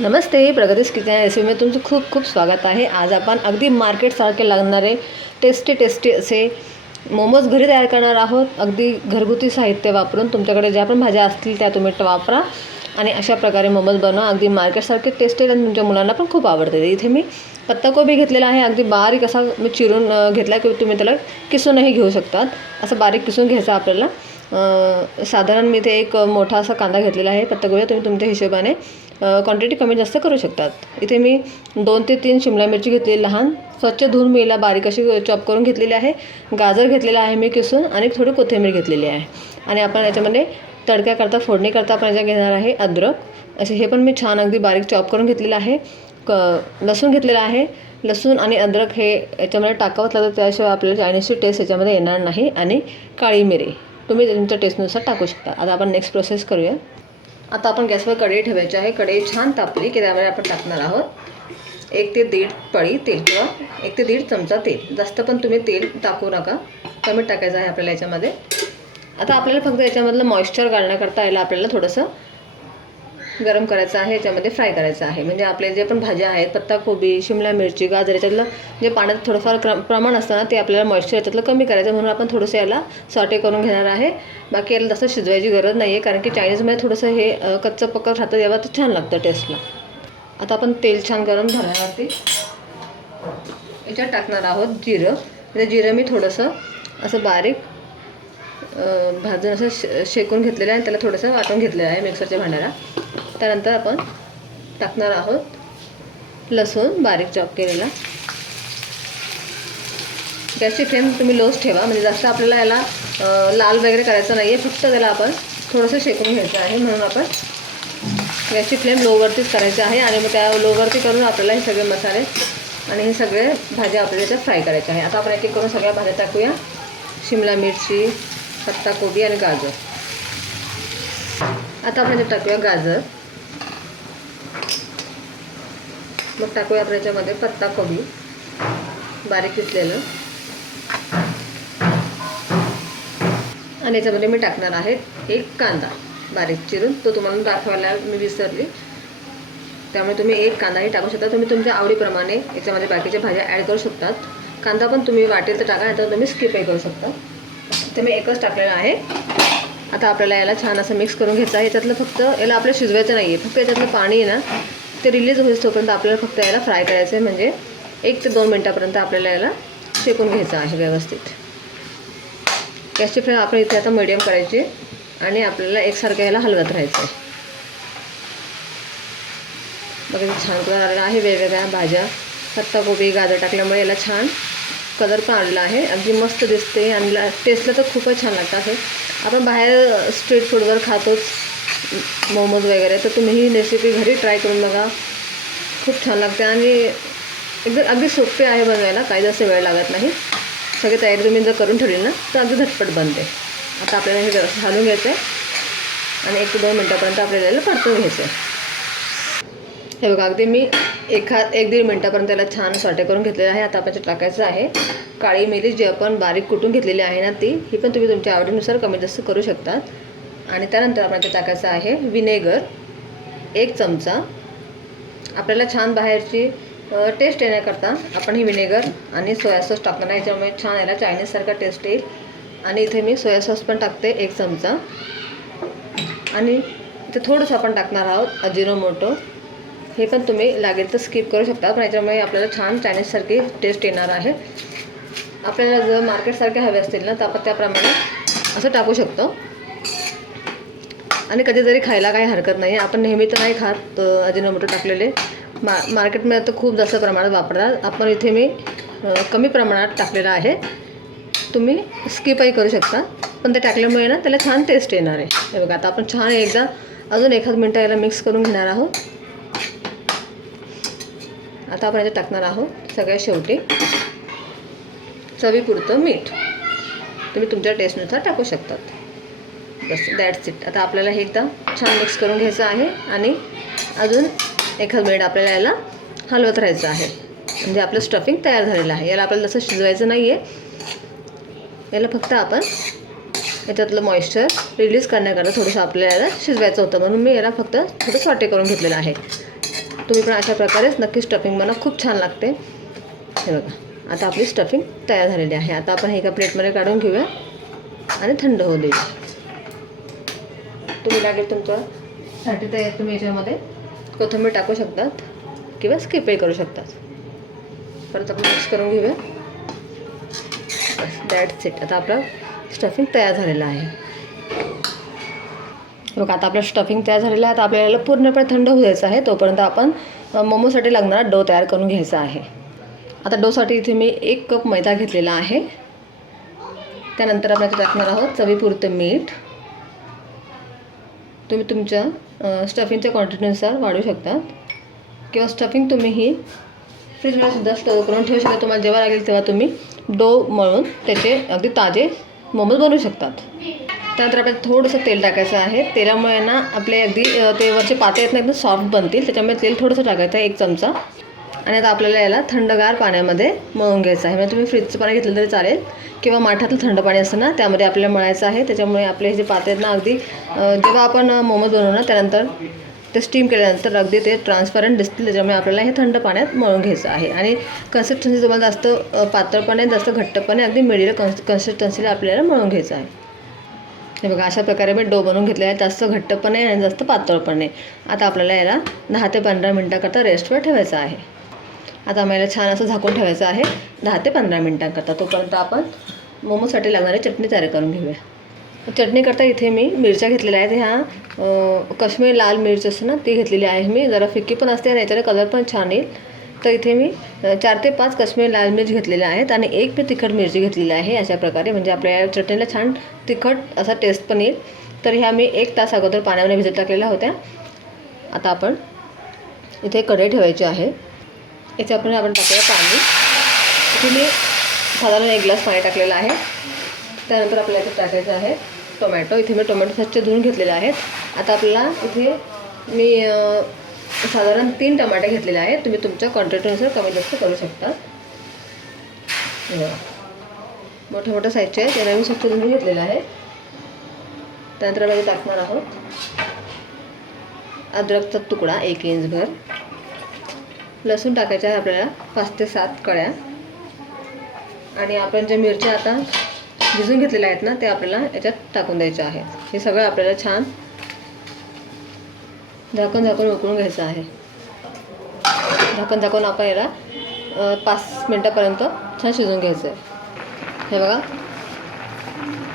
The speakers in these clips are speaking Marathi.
नमस्ते प्रगतीस किचन रेसिपीमध्ये तुमचं खूप खूप स्वागत आहे. आज आपण अगदी मार्केटसारखे लागणारे टेस्टी टेस्टी असे मोमोज घरी तयार करणार आहोत. अगदी घरगुती साहित्य वापरून तुमच्याकडे ज्या पण भाज्या असतील त्या तुम्ही वापरा आणि अशा प्रकारे मोमोज बनवा. अगदी मार्केटसारखे टेस्टी आणि तुमच्या मुलांना पण खूप आवडते इथे मी पत्ताकोबी घेतलेला आहे. अगदी बारीक असा मी चिरून घेतला की तुम्ही त्याला किसूनही घेऊ शकतात. असं बारीक किसून घ्यायचं आपल्याला. साधारण मी इथे एक मोठा असा कांदा घेतलेला आहे. पत्ताकोबी तुम्ही तुमच्या हिशोबाने क्वांटिटी कमी जास्त करू शकतात. इथे मी दोन ते तीन शिमला मिरची घेतली लहान स्वच्छ धुवून मी बारीक अशी चॉप करून घेतलेली आहे गाजर घेतलेला आहे मी किसून आणि थोडी कोथिंबीर घेतलेली आहे. आणि आपण याच्यामध्ये तडक्याकरता फोडणीकरता आपण याच्या घेणार आहे अद्रक. असे हे पण मी छान अगदी बारीक चॉप करून घेतलेलं आहे. क लसूण घेतलेला आहे. लसूण आणि अद्रक हे याच्यामध्ये टाकावंच लागतं त्याशिवाय आपल्याला चायनीजची टेस्ट याच्यामध्ये येणार नाही. आणि काळी मिरी तुम्ही तुमच्या टेस्टनुसार टाकू शकता. आता आपण नेक्स्ट प्रोसेस करूया. आता आपण गॅसवर कढई ठेवायची आहे. कढई छान तापली की त्यामध्ये आपण टाकणार आहोत. एक ते दीड पळी तेल किंवा एक ते दीड चमचा तेल. जास्त पण तुम्ही तेल टाकू नका. कमी टाकायचं आहे आपल्याला याच्यामध्ये. आता आपल्याला फक्त याच्यामधलं मॉइश्चर घालण्याकरता यायला आपल्याला थोडंसं गरम करायचं आहे याच्यामध्ये फ्राय करायचं आहे. म्हणजे आपले जे पण भाज्या आहेत पत्ताकोबी शिमला मिरची गाजर याच्यातलं जे पाण्यात थोडंफार क्र प्रमाण असतं ना ते आपल्याला मॉइश्चर याच्यातलं कमी करायचं म्हणून आपण थोडंसं याला सॉटे करून घेणार आहे. बाकी याला जास्त शिजवायची गरज नाही आहे कारण की चायनीजमध्ये थोडंसं हे कच्चं पक्कं राहतं तेव्हा ते छान लागतं टेस्टला आता आपण तेल छान गरम झाल्यावरती याच्यात टाकणार आहोत जिरं. म्हणजे जिरं मी थोडंसं असं बारीक भाजून असं शे शेकून घेतलेलं आहे आणि त्याला थोडंसं वाटून घेतलेलं आहे मिक्सरच्या भांड्याला. त्यानंतर आपण टाकणार आहोत लसूण बारीक चॉप केलेला. गॅसची फ्लेम तुम्ही लोच ठेवा म्हणजे जास्त आपल्याला याला लाल वगैरे करायचं नाही आहे फक्त त्याला आपण थोडंसं शेकून घ्यायचं आहे म्हणून आपण गॅसची फ्लेम लोवरतीच करायची आहे आणि मग त्या लोवरती करून आपल्याला हे सगळे मसाले आणि हे सगळे भाज्या आपल्याला याच्यात फ्राय करायच्या आहे. आता आपण एक एक करून सगळ्या भाज्या टाकूया. शिमला मिरची पत्ताकोबी आणि गाजर. आता आपण टाकूया गाजर मग टाकूया आपण याच्यामध्ये पत्ताकोबी बारीक किसलेलं आणि याच्यामध्ये मी टाकणार आहे एक कांदा. बारीक चिरून. तो तुम्हाला दाखवायला मी विसरली. त्यामुळे तुम्ही एक कांदाही टाकू शकता. तुम्ही तुमच्या आवडीप्रमाणे याच्यामध्ये बाकीच्या भाज्या ॲड करू शकतात. कांदा पण तुम्ही वाटेल तर टाका नाही तुम्ही स्किपही करू शकता. ते मी एकच टाकलेलं आहे. आता आपल्याला याला छान असं मिक्स करून घ्यायचं आहे. याच्यातलं फक्त याला आपल्याला शिजवायचं नाही आहे फक्त याच्यातलं पाणी आहे ना ते रिलीज होईल तोपर्यंत आपल्याला फक्त याला फ्राय करायचं आहे म्हणजे एक ते दोन मिनटापर्यंत आपल्याला याला शेकून घ्यायचं आहे व्यवस्थित. गॅसची फ्लेम आपण इथे आता मिडियम करायची आणि आपल्याला एकसारखं याला हलवत राहायचं आहे बघा छान कलर आलेला आहे. वेगवेगळ्या भाज्या पत्ताकोबी गाजर टाकल्यामुळे याला छान कलर पण आलेला आहे. अगदी मस्त दिसते आणि टेस्टला तर खूपच छान लागतं असं आपण बाहेर स्ट्रीट फूडवर खातोच. मोमोज वगैरे तर तुम्ही ही रेसिपी घरी ट्राय करून बघा. खूप छान लागते आणि एकदम अगदी सोपे आहे बनवायला काही जास्त वेळ लागत नाही. सगळी तयारी तुम्ही जर करून ठेवली ना तर अगदी झटपट बनते. आता आपल्याला हे जरासं घालून घ्यायचं आहे आणि एक ते दोन मिनटापर्यंत आपल्याला याला परतून घ्यायचं आहे हे बघा अगदी मी एखा एक दीड मिनटापर्यंत त्याला छान सॉटे करून घेतलेलं आहे. आता आपण टाकायचं आहे. काळी मिरी जी आपण बारीक कुटून घेतलेली आहे ना ती ही पण तुम्ही तुमच्या आवडीनुसार कमी जास्त करू शकतात. आणि त्यानंतर आपण ते टाकायचं आहे विनेगर एक चमचा. आपल्याला छान बाहेरची टेस्ट येण्याकरता आपण ही विनेगर आणि सोया सॉस टाकणार आहे. याच्यामुळे छान याला चायनीजसारखा टेस्ट येईल. आणि इथे मी सोया सॉस पण टाकते एक चमचा. आणि इथे थोडंसं आपण टाकणार आहोत अजिनोमोटो हे पण तुम्ही लागेल तर स्किप करू शकता पण याच्यामुळे आपल्याला छान चायनीजसारखी टेस्ट येणार आहे. आपल्याला जर मार्केटसारखे हवे असतील ना तर आपण त्याप्रमाणे असं टाकू शकतो. आणि कधीतरी खायला काही हरकत नाही. आपण नेहमी तर नाही खात अ, अजिनोमोटो टाकलेले. मा मार्केटमध्ये आता खूप जास्त प्रमाणात वापरतात. आपण इथे मी कमी प्रमाणात टाकलेलं आहे. तुम्ही स्किपही करू शकता. पण ते टाकल्यामुळे ना त्याला छान टेस्ट येणार आहे. हे बघा आता आपण छान एकदा अजून एखाद मिनटं याला मिक्स करून घेणार आहोत. आता आपण याच्यात टाकणार आहोत सगळ्यात शेवटी. चवीपुरतं मीठ. तुम्ही तुमच्या टेस्टनुसार टाकू शकतात. बस दॅट्स इट आता आपल्याला हे एकदा छान मिक्स करून घ्यायचं आहे आणि अजून एखाद मिनिट आपल्याला याला हलवत राहायचं आहे. म्हणजे आपलं स्टफिंग तयार झालेलं आहे. याला आपल्याला तसं शिजवायचं नाही आहे याला फक्त आपण याच्यातलं मॉइश्चर रिलीज करण्याकरता थोडंसं आपल्याला याला शिजवायचं होतं. म्हणून मी याला फक्त थोडं सॉटे करून घेतलेलं आहे. तुम्ही पण अशा प्रकारेच नक्की स्टफिंग मला खूप छान लागते. हे बघा. आता आपली स्टफिंग तयार झालेली आहे. आता आपण हे एका प्लेटमध्ये काढून घेऊया आणि थंड होऊ देऊ तुम्ही लागेल तुमच्यासाठी तर तुम्ही याच्यामध्ये कोथिंबीर टाकू शकतात किंवा स्किपही करू शकतात. परत आपण मिक्स करून घेऊया. बस दॅट्स इट आता आपलं स्टफिंग तयार झालेलं आहे. बघा आता आपलं स्टफिंग तयार झालेलं आहे. आता आपल्याला पूर्णपणे थंड होऊ द्यायचं आहे. तोपर्यंत आपण मोमोसाठी लागणारा डो तयार करून घ्यायचा आहे. आता डोसाठी इथे मी एक कप मैदा घेतलेला आहे. त्यानंतर आपण टाकणार आहोत चवीपुरतं मीठ. तुम्ही तुमच्या स्टफिंगच्या क्वांटिटीनुसार वाढवू शकता. किंवा स्टफिंग तुम्ही ही फ्रीजमध्ये सुद्धा स्टोअर करून ठेवू शकता. तुम्हाला जेव्हा लागेल तेव्हा तुम्ही डो मळून त्याचे अगदी ताजे मोमोज बनवू शकतात. त्यानंतर आपल्याला थोडंसं तेल टाकायचं आहे. तेलामुळे ना आपले अगदी ते वरचे पाते आहेत ना एकदम सॉफ्ट बनतील. त्याच्यामुळे तेल थोडंसं टाकायचं आहे. एक चमचा. आणि आता आपल्याला याला थंडगार पाण्यामध्ये मळून घ्यायचं आहे. म्हणजे तुम्ही फ्रीजचं पाणी घेतलं तरी चालेल किंवा माठातलं थंड पाणी असतं ना त्यामध्ये आपल्याला मळायचं आहे. त्याच्यामुळे आपले हे जे पाते आहेत ना अगदी जेव्हा आपण मोमोज बनवू ना त्यानंतर ते स्टीम केल्यानंतर अगदी ते ट्रान्सपरंट दिसतील. त्याच्यामुळे आपल्याला हे थंड पाण्यात मळून घ्यायचं आहे. आणि कन्सिस्टन्सी तुम्हाला जास्त पातळपणे जास्त घट्टपणे अगदी मिडिल कन्स कन्सिस्टन्सीला आपल्याला मळून घ्यायचं आहे. हे बघा अशा प्रकारे मी डो बनवून घेतलेला आहे. जास्त घट्टपणे आणि जास्त पातळपणे आता आपल्याला याला दहा ते पंधरा मिनटाकरता रेस्टवर ठेवायचं आहे. आता आम्हाला छान असं झाकून ठेवायचं आहे. दहा ते पंधरा मिनटांकरता. तोपर्यंत आपण मोमोसाठी लागणारी चटणी तयार करून घेऊया. चटणीकरता इथे मी मिरच्या घेतलेल्या आहेत. ह्या कश्मीरी लाल मिरची असते ना ती घेतलेली आहे मी. जरा फिक्की पण असते आणि याच्याने कलर पण छान येईल. तर इथे मी चार ते पाच कश्मीरी लाल मिरची घेतलेल्या आहेत आणि एक मी तिखट मिरची घेतलेली आहे अशा प्रकारे. म्हणजे आपल्या या चटणीला छान तिखट असा टेस्ट पण येईल. तर ह्या मी एक तास अगोदर पाण्यामध्ये भिजत टाकलेल्या होत्या. आता आपण इथे कढई ठेवायची आहे. याच्यापर्यंत आपण टाकूया पाणी. इथे मी साधारण एक ग्लास पाणी टाकलेलं आहे. त्यानंतर आपल्याला इथे टाकायचं आहे टोमॅटो. इथे मी टोमॅटो स्वच्छ धुवून घेतलेले आहेत. आता आपल्याला इथे मी साधारण तीन टमाटे घेतलेले आहेत. तुम्ही तुमच्या क्वांटिटीनुसार कमी जास्त करू शकता. मोठ्या मोठ्या साईजचे आहेत. त्याला मी स्वच्छ धुवून घेतलेलं आहे. त्यानंतर आपण टाकणार आहोत. अद्रकचा तुकडा एक इंचभर लसूण टाकायचं आहे आपल्याला पाच ते सात कळ्या. आणि आपण ज्या मिरच्या आता भिजून घेतलेल्या आहेत ना ते आपल्याला याच्यात टाकून द्यायचं आहे. हे सगळं आपल्याला छान झाकण झाकून उकळून घ्यायचं आहे. झाकण झाकून आपण याला पाच मिनटापर्यंत छान शिजवून घ्यायचं आहे हे बघा.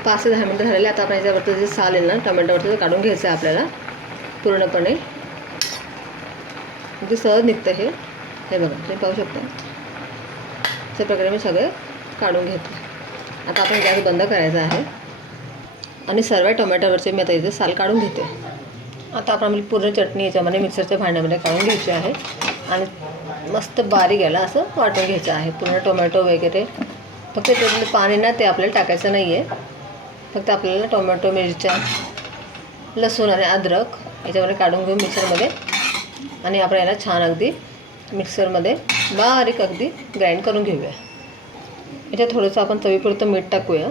पाच ते दहा मिनटं झालेले आता आपण याच्यावरती जे साल येईल ना टमॅटोवरती ते काढून घ्यायचं आहे आपल्याला पूर्णपणे. अगदी सहज निघतं हे. हे बघा तुम्ही पाहू शकता. अशा प्रकारे मी सगळे काढून घेते आता आपण गॅस बंद करायचा आहे. आणि सर्व टोमॅटोवरचे मी आता इथे साल काढून घेते. आता आपण आपली पूर्ण चटणी याच्यामध्ये मिक्सरच्या भांड्यामध्ये काढून घ्यायची आहे. आणि मस्त बारीक याला असं वाटून घ्यायचं आहे. पूर्ण टोमॅटो वगैरे. फक्त त्यातलं पाणी ना ते आपल्याला टाकायचं नाही आहे फक्त आपल्याला टोमॅटो मिरच्या लसूण आणि अद्रक याच्यामध्ये काढून घेऊ मिक्सरमध्ये. आणि आपण याला छान अगदी मिक्सरमध्ये बारीक अगदी ग्राइंड करून घेऊया. याच्यात थोडंसं आपण चवीपुरतं मीठ टाकूया.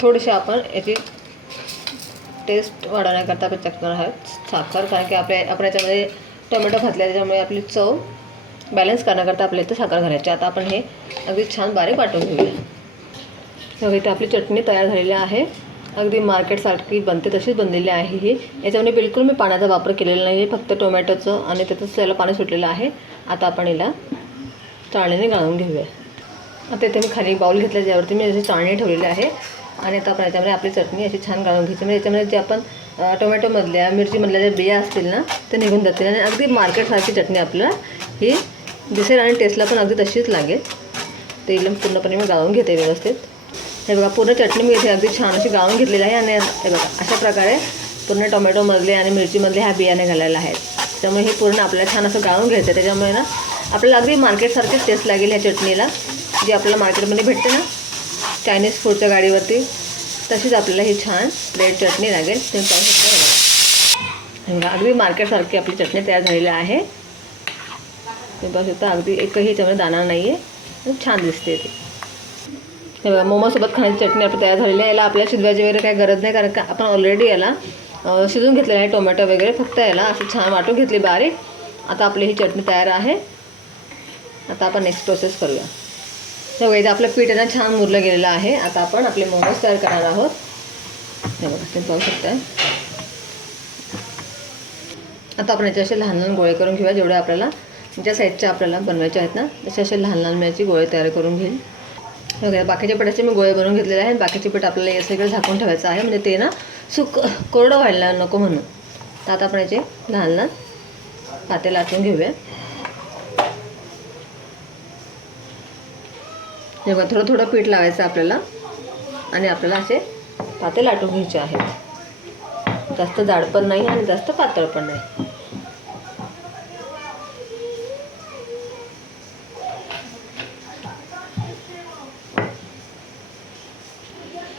थोडीशी आपण याची टेस्ट वाढवण्याकरता आपण टाकणार आहोत. साखर कारण की आपल्या आपण याच्यामध्ये टोमॅटो घातले त्याच्यामुळे आपली चव बॅलन्स करण्याकरता आपल्या इथं साखर घालायची. आता आपण हे अगदी छान बारीक वाटून घेऊया. इथे आपली चटणी तयार झालेली आहे. अगदी मार्केटसारखी बनते तशीच बनलेली आहे ही. याच्यामध्ये बिलकुल मी पाण्याचा वापर केलेला नाही फक्त टोमॅटोचं आणि त्याचंच त्याला पाणी सुटलेलं आहे. आता आपण याला चाळणीने गाळून घेऊया. आता इथे मी खाली बाऊल घेतला ज्यावरती मी अशी चाळणी ठेवलेली आहे. आणि आता आपण याच्यामध्ये आपली चटणी अशी छान गाळून घ्यायची. म्हणजे याच्यामध्ये जे आपण टोमॅटोमधल्या मिरचीमधल्या ज्या बिया असतील ना ते निघून जातील. आणि अगदी मार्केटसारखी चटणी आपल्याला ही दिसेल आणि टेस्टला पण अगदी तशीच लागेल. ते एकदम पूर्णपणे मी गाळून घेते व्यवस्थित. हे बघा पूर्ण चटणी मी इथे अगदी छान अशी गाळून घेतलेली आहे आणि हे बघा अशा प्रकारे पूर्ण टोमॅटोमधले आणि मिरचीमधले ह्या बियाणे घालायला आहेत. त्यामुळे हे पूर्ण आपल्याला छान असं गाळून घ्यायचं आहे. त्याच्यामुळे ना आपल्याला अगदी मार्केटसारखीच टेस्ट लागेल ह्या चटणीला जी आपल्याला मार्केटमध्ये भेटते ना चायनीज फूडच्या गाडीवरती. तशीच आपल्याला ही छान रेड चटणी लागेल. तुम्ही पाहू शकता हे बघा. अगदी मार्केटसारखी आपली चटणी तयार झालेली आहे. तुम्ही पाहू शकता अगदी एकही त्यामुळे दाणा नाही आहे छान दिसते ती. मोमोसोबत खाण्याची चटणी आपली तयार झालेली आहे. याला आपल्याला शिजवायची वगैरे काही गरज नाही कारण का आपण ऑलरेडी याला शिजून घेतलेला घेतलेलं आहे टोमॅटो वगैरे. फक्त याला असं छान वाटून घेतली बारीक. आता आपली ही चटणी तयार आहे. आता आपण नेक्स्ट प्रोसेस करूया. तर बघा इथे आपलं पीठ आहे ना छान मुरलं गेलेलं आहे. आता आपण आपले मोमोज तयार करणार आहोत. हे बघा तुम्ही पाहू शकता आता आपण याचे असे लहान लहान गोळे करून घेऊया जेवढे आपल्याला ज्या साईजच्या आपल्याला बनवायचे आहेत ना तसे असे लहान लहान मी याची गोळे तयार करून घेईल. बघा बाकीच्या पिठाचे मी गोळे बनवून घेतलेले आहे बाकीचे पीठ आपल्याला या सगळं झाकून ठेवायचं आहे. म्हणजे ते ना सुक कोरडं व्हायला नको म्हणून. तर आता आपण याचे लहान लहान पाते लाटून घेऊया. हे थोडं थोडं पीठ लावायचं आपल्याला. आणि आपल्याला असे पाते लाटून घ्यायचे आहेत. जास्त जाड पण नाही आणि जास्त पातळ पण नाही.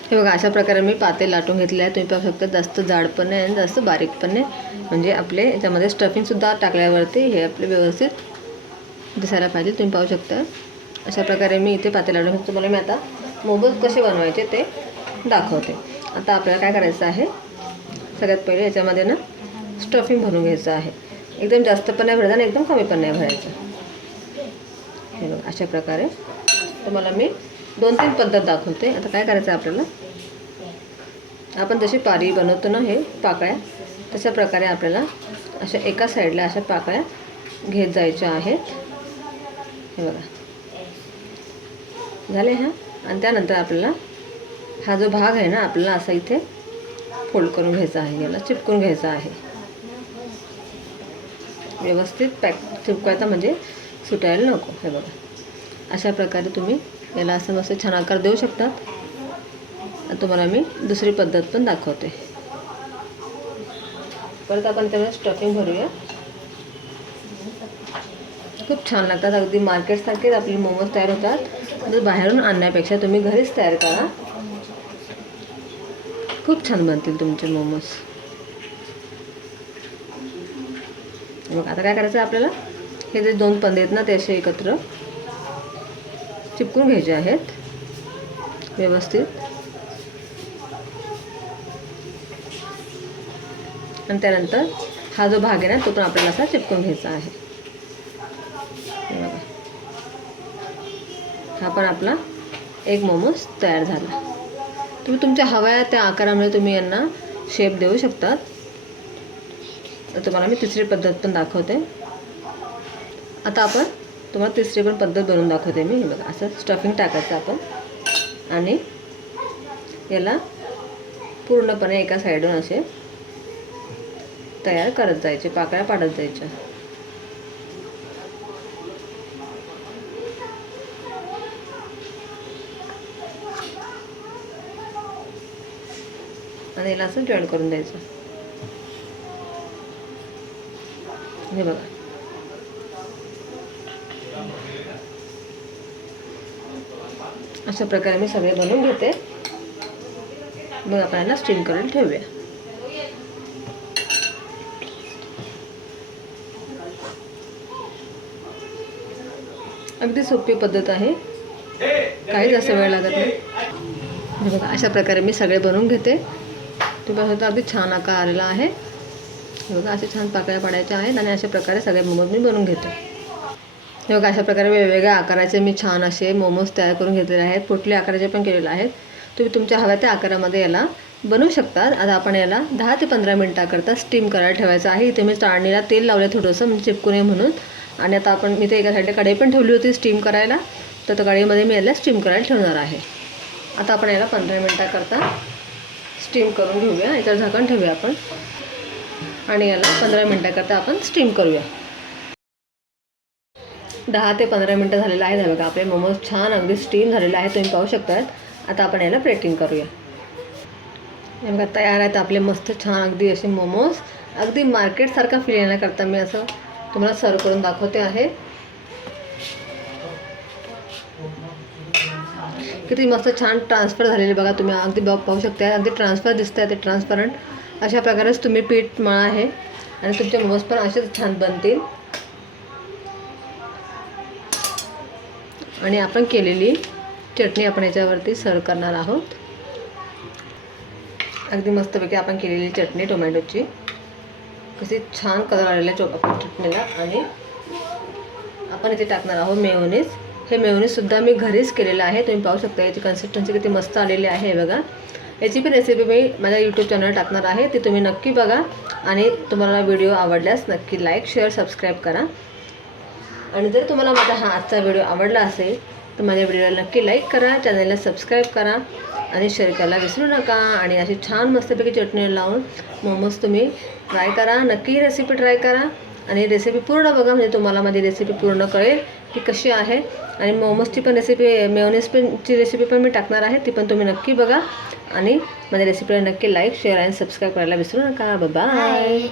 हे बघा अशा प्रकारे मी पाते लाटून घेतले आहे. तुम्ही पाहू शकता जास्त जाड पण नाही आणि जास्त बारीक पण नाही. म्हणजे आपले याच्यामध्ये स्टफिंगसुद्धा टाकल्यावरती हे आपले व्यवस्थित दिसायला पाहिजे. तुम्ही पाहू शकता. अशा प्रकारे मी इथे पाते लाटून घेतो तुम्हाला मी आता मोमोज कसे बनवायचे ते दाखवते. आता आपल्याला काय करायचं आहे? सगळ्यात पहिले याच्यामध्ये ना स्टफिंग भरून घ्यायचं आहे. एकदम जास्त पण नाही भरायचं आणि एकदम कमी पण नाही भरायचं. हे बघा अशा प्रकारे तुम्हाला मी दोन तीन पद्धत दाखवते. आता काय करायचं आहे आपल्याला? आपण जशी पारी बनवतो ना हे पाकळ्या तशा प्रकारे आपल्याला अशा एका साईडला अशा पाकळ्या घेत जायच्या आहेत. हे बघा. झाले ह्या आणि त्यानंतर आपल्याला हा जो भाग आहे ना आपल्याला असा इथे फोल्ड करून घ्यायचा आहे. याला चिपकून घ्यायचा आहे. व्यवस्थित पॅक चिपकायचा म्हणजे सुटायला नको. हे बघा. अशा प्रकारे तुम्ही याला असं मस्त छान आकार देऊ शकतात. तुम्हाला मी दुसरी पद्धत पण दाखवते. परत आपण त्याला स्टफिंग भरूया. खूप छान लागतात. अगदी मार्केटसारखेच आपले मोमोज तयार होतात. तर बाहेरून आणण्यापेक्षा तुम्ही घरीच तयार करा. खूप छान बनतील तुमचे मोमोज मग आता काय करायचं आहे आपल्याला? हे जे दोन पंदे आहेत ना ते असे एकत्र चिपकून घ्यायचे आहेत. व्यवस्थित. आणि त्यानंतर हा जो भाग आहे ना तो पण आपल्याला असा चिपकून घ्यायचा आहे. हा पण आपला एक मोमोज तयार झाला. तुम्ही तुमच्या हव्या त्या आकारामध्ये तुम्ही यांना शेप देऊ शकतात. तर तुम्हाला मी तिसरी पद्धत पण दाखवते. आता आपण तुम्हाला तिसरी पण पद्धत बनवून दाखवते मी. हे बघा असं स्टफिंग टाकायचं आपण. आणि याला पूर्णपणे एका साईडून असे तयार करत जायचे पाकळ्या पाडत जायच्या. आणि याला असं जॉईन करून द्यायचं. हे बघा. अशा प्रकारे मी सगळे बनवून घेते. मग आपण याला स्टीम करून ठेवूया. अगदी सोपी पद्धत आहे. काही जास्त वेळ लागत नाही. बघा अशा प्रकारे मी सगळे बनवून घेते. तुम्ही बघा अगदी छान आकार आलेला आहे बघा असे छान पाकळ्या पाडायच्या आहेत आणि अशा प्रकारे सगळे मोमोज मी बनवून घेते. हे बघा अशा प्रकारे वेगवेगळ्या आकाराचे मी छान असे मोमोज तयार करून घेतलेले आहेत पोटले आकाराचे पण केलेले आहेत. तुम्ही तुमच्या हव्या त्या आकारामध्ये याला बनवू शकतात. आता आपण याला दहा ते पंधरा मिनटाकरता स्टीम करायला ठेवायचं आहे. इथे मी चाळणीला तेल लावलं थोडंसं म्हणजे चिपकू नये म्हणून. आणि आता आपण मी ते एका साईडला कढई पण ठेवली होती स्टीम करायला. तर त्या कढईमध्ये मी याला स्टीम करायला ठेवणार आहे. आता आपण याला पंधरा मिनटाकरता स्टीम करून घेऊया. याच्यावर झाकण ठेवूया आपण. आणि याला पंधरा मिनटाकरता आपण स्टीम करूया. दहा ते पंधरा मिनटं झालेलं आहे हे बघा आपले मोमोज छान अगदी स्टीम झालेले आहे तुम्ही पाहू शकतात. आता आपण याला प्लेटिंग करूया. हे बघा तयार आहेत आपले मस्त छान अगदी असे मोमोज. अगदी मार्केटसारखा फील येण्याकरता मी असं तुम्हाला सर्व करून दाखवते आहे. किती मस्त छान ट्रान्सफर झालेले बघा तुम्ही. अगदी बघ पाहू शकता अगदी ट्रान्सफर दिसत आहे ते ट्रान्सपरंट अशा प्रकारेच तुम्ही पीठ मळा आहे. आणि तुमचे मोमोज पण असेच छान बनतील. आणि आपण केलेली चटणी आपण याच्यावरती सर्व करणार आहोत. अगदी मस्तपैकी आपण केलेली चटणी टोमॅटोची. कशी छान कलर आलेला आहे चो आपण चटणीला. आणि आपण इथे टाकणार आहोत मेयोनीज हे मेयोनीजसुद्धा मी घरीच केलेलं आहे. तुम्ही पाहू शकता याची कन्सिस्टन्सी किती मस्त आलेली आहे हे बघा. याची पण रेसिपी मी माझ्या यूट्यूब चॅनल टाकणार आहे. ती तुम्ही नक्की बघा. आणि तुम्हाला व्हिडिओ आवडल्यास नक्की लाईक शेअर सबस्क्राईब करा. आणि जर तुम्हाला माझा हा आजचा व्हिडिओ आवडला असेल तर माझ्या व्हिडिओला नक्की लाईक करा चॅनलला सबस्क्राईब करा आणि शेअर करायला विसरू नका. आणि अशी छान मस्तपैकी चटणी लावून मोमोज तुम्ही ट्राय करा. नक्की रेसिपी ट्राय करा. आणि रेसिपी पूर्ण बघा म्हणजे तुम्हाला माझी रेसिपी पूर्ण कळेल की कशी आहे. आणि मोमोजची पण रेसिपी मेयोनीज पणची रेसिपी पण मी टाकणार आहे ती पण तुम्ही नक्की बघा. आणि माझ्या रेसिपीला नक्की लाईक शेअर आणि सबस्क्राईब करायला विसरू नका. बाय